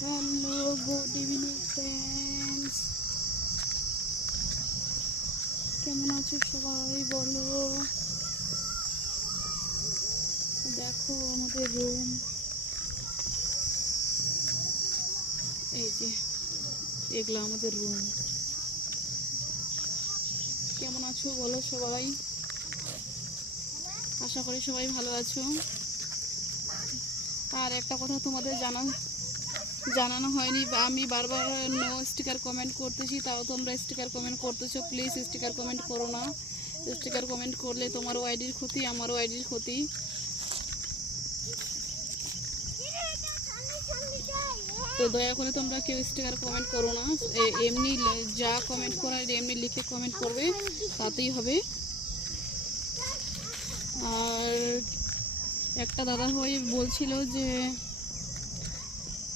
Hello, good evening friends, কেমন আছো সবাই বলো। দেখো আমাদের রুম, এই যে এগুলো আমাদের রুম। কেমন আছো বলো সবাই, আশা করি সবাই ভালো আছো। আর একটা কথা তোমাদের জানানো হয়নি, আমি বারবার নো স্টিকার কমেন্ট করতেছি, তাও তোমরা স্টিকার কমেন্ট করতেছো। প্লিজ স্টিকার কমেন্ট করো না। স্টিকার কমেন্ট করলে তোমারও আইডির ক্ষতি, আমারও আইডির ক্ষতি। তো দয়া করে তোমরা কেউ স্টিকার কমেন্ট করো না। এমনি যা কমেন্ট করার এমনি লিখে কমেন্ট করবে, তাতেই হবে। আর একটা দাদা ভাই বলছিল যে